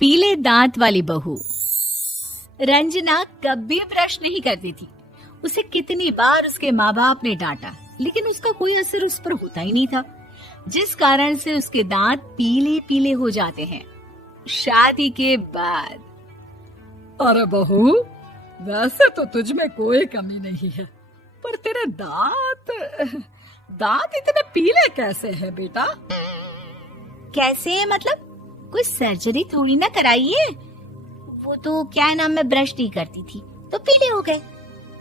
पीले दांत वाली बहू। रंजना कभी ब्रश नहीं करती थी। उसे कितनी बार उसके माँ बाप ने डांटा, लेकिन उसका कोई असर उस पर होता ही नहीं था, जिस कारण से उसके दांत पीले पीले हो जाते हैं। शादी के बाद। अरे बहू, वैसे तो तुझ में कोई कमी नहीं है, पर तेरे दांत इतने पीले कैसे हैं बेटा? कैसे मतलब? कोई सर्जरी थोड़ी ना कराई है। वो तो क्या नाम, मैं ब्रश नहीं करती थी तो पीले हो गए।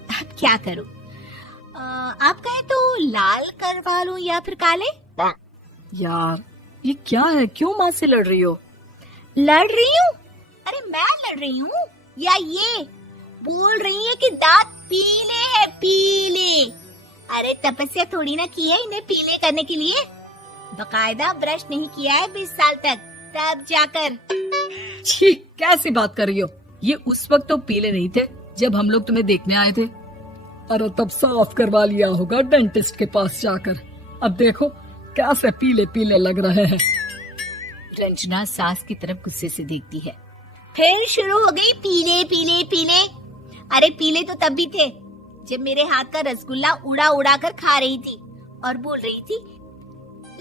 अब क्या करूं? आप कहें तो लाल करवा लूं या फिर काले? यार ये क्या है, क्यों माँ से लड़ रही हो? लड़ रही हूँ? अरे मैं लड़ रही हूँ या ये बोल रही है कि दांत पीले हैं, पीले। अरे तपस्या थोड़ी ना की है इन्हें पीले करने के लिए। बकायदा ब्रश नहीं किया है 20 साल तक, तब जाकर। छी, कैसी बात कर रही हो? ये उस वक्त तो पीले नहीं थे जब हम लोग तुम्हें देखने आए थे। अरे तब साफ करवा लिया होगा डेंटिस्ट के पास जाकर। अब देखो कैसे पीले पीले लग रहे हैं। रंजना सास की तरफ गुस्से से देखती है। फिर शुरू हो गई पीले पीले पीले। अरे पीले तो तब भी थे जब मेरे हाथ का रसगुल्ला उड़ा उड़ा कर खा रही थी और बोल रही थी,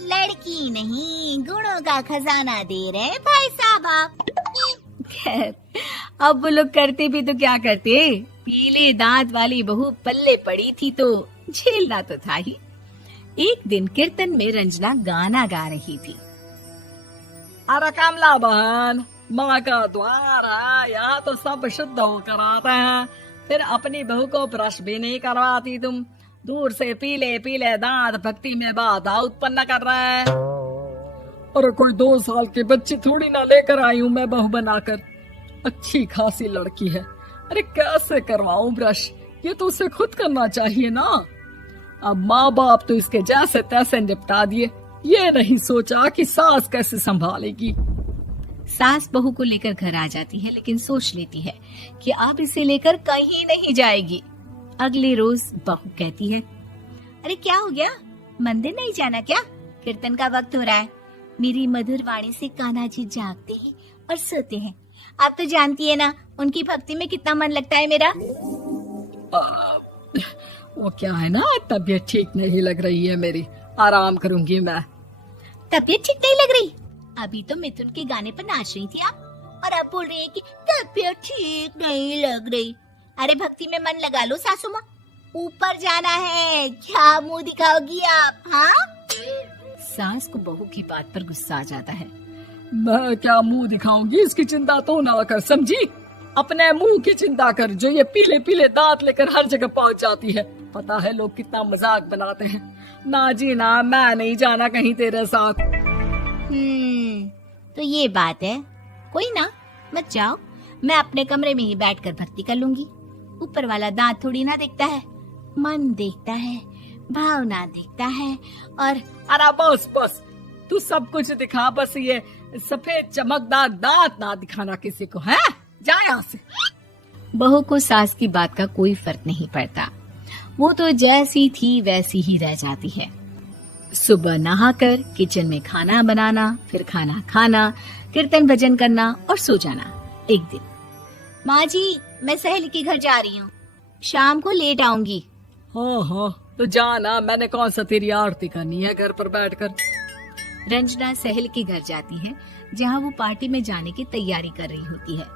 लड़की नहीं गुणों का खजाना दे रहे भाई साहब आप। खैर, अब वो लोग करते भी तो क्या करते, पीले दांत वाली बहू पल्ले पड़ी थी तो झेलना तो था ही। एक दिन कीर्तन में रंजना गाना गा रही थी। अरे कमला बहन, माँ का द्वार है, यहाँ तो सब शुद्ध होकर आते हैं, फिर अपनी बहू को ब्रश भी नहीं करवाती तुम। दूर से पीले पीले दांत भक्ति में बाधा उत्पन्न कर रहे हैं। अरे कोई 2 साल की बच्ची थोड़ी ना लेकर आई हूँ मैं बहू बनाकर। अच्छी खासी लड़की है, अरे कैसे करवाऊं ब्रश? ये तो उसे खुद करना चाहिए ना। अब माँ बाप तो इसके जैसे तैसे निपटा दिए, ये नहीं सोचा कि सास कैसे संभालेगी। सास बहू को लेकर घर आ जाती है, लेकिन सोच लेती है कि अब इसे लेकर कहीं नहीं जाएगी। अगले रोज बहू कहती है, अरे क्या हो गया, मंदिर नहीं जाना क्या? कीर्तन का वक्त हो रहा है। मेरी मधुर वाणी से कान्हा जी जागते हैं और सोते हैं। आप तो जानती है ना उनकी भक्ति में कितना मन लगता है मेरा। वो क्या है ना, तबीयत ठीक नहीं लग रही है मेरी, आराम करूंगी मैं। तबीयत ठीक नहीं लग रही? अभी तो मिथुन के गाने पर नाच रही थी आप, और अब बोल रही है कि तबीयत ठीक नहीं लग रही। अरे भक्ति में मन लगा लो सासू माँ, ऊपर जाना है, क्या मुंह दिखाओगी आप? हाँ? सास को बहू की बात पर गुस्सा आ जाता है। मैं क्या मुंह दिखाऊंगी, इसकी चिंता तो ना कर, समझी? अपने मुंह की चिंता कर, जो ये पीले पीले दांत लेकर हर जगह पहुंच जाती है। पता है लोग कितना मजाक बनाते हैं। ना जी ना, मैं नहीं जाना कहीं तेरे साथ। तो ये बात है, कोई ना, मत जाओ, मैं अपने कमरे में ही बैठकर भक्ति कर लूंगी। ऊपर वाला दांत थोड़ी ना देखता है, मन देखता है, भावना देखता है। और अरे बस बस, तू सब कुछ दिखा, बस ये सफेद चमकदार दांत ना दिखाना किसी को, है? जा यहाँ से। बहू को सास की बात का कोई फर्क नहीं पड़ता, वो तो जैसी थी वैसी ही रह जाती है। सुबह नहाकर किचन में खाना बनाना, फिर खाना खाना, कीर्तन भजन करना और सो जाना। एक दिन, माँ जी मैं सहेली के घर जा रही हूँ, शाम को लेट आऊंगी। हाँ हाँ तो जाना, मैंने कौन सा तेरी आरती करनी है घर पर बैठकर। रंजना सहेली के घर जाती है, जहाँ वो पार्टी में जाने की तैयारी कर रही होती है।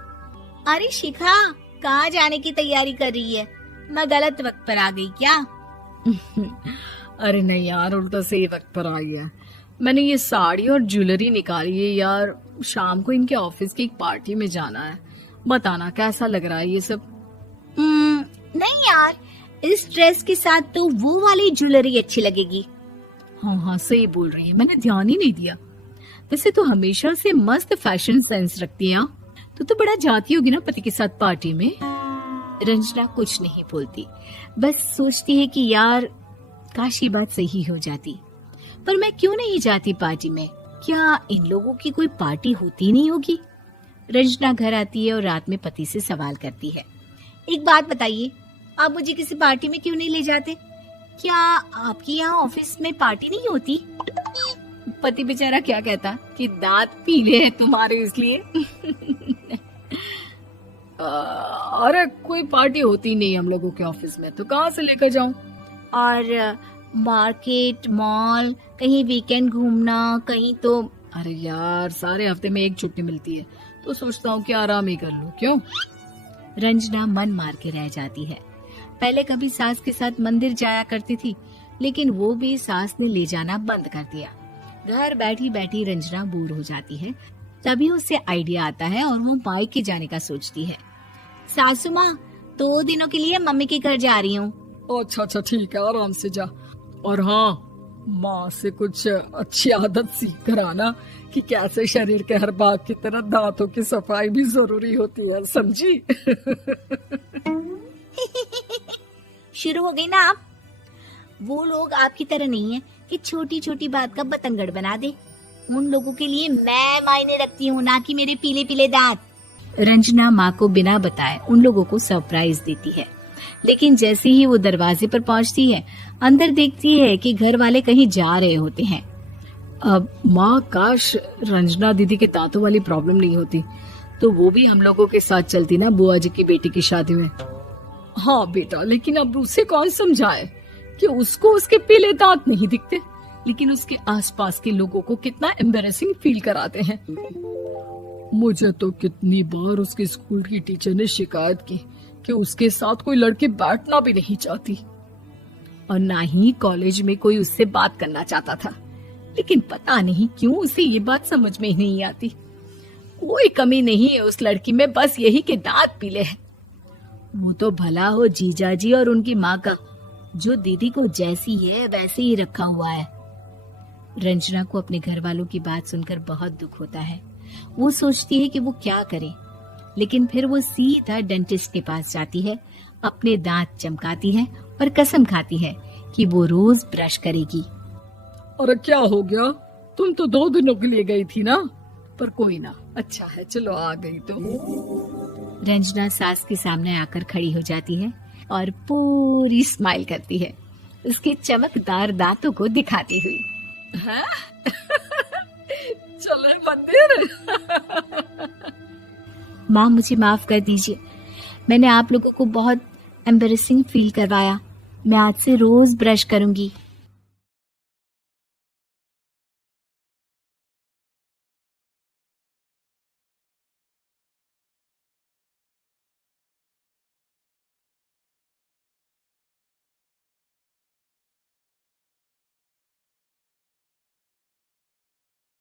अरे शिखा, कहाँ जाने की तैयारी कर रही है? मैं गलत वक्त पर आ गई क्या? अरे नहीं यार, उल्टा सही वक्त पर आ गया। मैंने ये साड़ी और ज्वेलरी निकाली है यार, शाम को इनके ऑफिस की एक पार्टी में जाना है। बताना कैसा लग रहा है ये सब? नहीं यार, इस ड्रेस के साथ तो वो वाली ज्वेलरी अच्छी लगेगी। हाँ हाँ सही बोल रही है, मैंने ध्यान ही नहीं दिया। वैसे तो हमेशा से मस्त फैशन सेंस रखती है। तो बड़ा जाती होगी ना पति के साथ पार्टी में। रंजना कुछ नहीं बोलती, बस सोचती है कि यार काश ये बात सही हो जाती, पर मैं क्यों नहीं जाती पार्टी में? क्या इन लोगों की कोई पार्टी होती नहीं होगी? रंजना घर आती है और रात में पति से सवाल करती है, एक बात बताइए, आप मुझे किसी पार्टी में क्यों नहीं ले जाते? क्या आपकी यहाँ ऑफिस में पार्टी नहीं होती? पति बेचारा क्या कहता कि दांत पीले हैं तुम्हारे इसलिए। अरे कोई पार्टी होती नहीं हम लोगों के ऑफिस में, तो कहाँ से लेकर जाऊं? और मार्केट, मॉल, कहीं वीकेंड घूमना, कहीं तो। अरे यार सारे हफ्ते में एक छुट्टी मिलती है, तो सोचता हूँ कि आराम ही कर लूं। क्यों? रंजना मन मार के रह जाती है। पहले कभी सास के साथ मंदिर जाया करती थी, लेकिन वो भी सास ने ले जाना बंद कर दिया। घर बैठी बैठी रंजना बोर हो जाती है। तभी उसे आइडिया आता है और वो मायके जाने का सोचती है। सासू माँ, 2 दिनों के लिए मम्मी के घर जा रही हूँ। अच्छा ठीक है, आराम से जा। और हाँ, माँ से कुछ अच्छी आदत सीख कर आना कि कैसे शरीर के हर भाग की तरह दांतों की सफाई भी जरूरी होती है, समझी? शुरू हो गई ना आप। वो लोग आपकी तरह नहीं है कि छोटी छोटी बात का बतंगड़ बना दे। उन लोगों के लिए मैं मायने रखती हूँ, ना कि मेरे पीले पीले दांत। रंजना माँ को बिना बताए उन लोगों को सरप्राइज देती है, लेकिन जैसे ही वो दरवाजे पर पहुंचती है, अंदर देखती है कि घर वाले कहीं जा रहे होते हैं। अब माँ, काश रंजना दीदी के दांतों वाली प्रॉब्लम नहीं होती, तो वो भी हम लोगों के साथ चलती ना बुआ जी की बेटी की शादी में। हाँ बेटा, लेकिन अब उसे कौन समझाए कि उसको उसके पीले दांत नहीं दिखते, लेकिन उसके आसपास के लोगों को कितना एम्बैरेसिंग फील कराते हैं। मुझे तो कितनी बार उसके स्कूल की टीचर ने शिकायत की कि उसके साथ कोई लड़की बैठना भी नहीं चाहती, और ना ही कॉलेज में कोई उससे बात करना चाहता था। लेकिन पता नहीं क्यों उसे ये बात समझ में ही नहीं आती। कोई कमी नहीं है उस लड़की में, बस यही कि दांत पीले हैं। वो तो भला हो जीजा जी और उनकी माँ का, जो दीदी को जैसी है वैसे ही रखा हुआ है। रंजना को अपने घर वालों की बात सुनकर बहुत दुख होता है। वो सोचती है कि वो क्या करे, लेकिन फिर वो सीधा डेंटिस्ट के पास जाती है, अपने दांत चमकाती है और कसम खाती है कि वो रोज ब्रश करेगी। अरे क्या हो गया? तुम तो 2 दिनों के लिए गई थी ना, पर कोई ना, अच्छा है, चलो आ गई तो। रंजना सास के सामने आकर खड़ी हो जाती है और पूरी स्माइल करती है, उसके चमकदार दांतों को दिखाती हुई। हैं? चले मंदिर। माँ, मुझे माफ कर दीजिए, मैंने आप लोगों को बहुत एम्बैरेसिंग फील करवाया। मैं आज से रोज ब्रश करूंगी।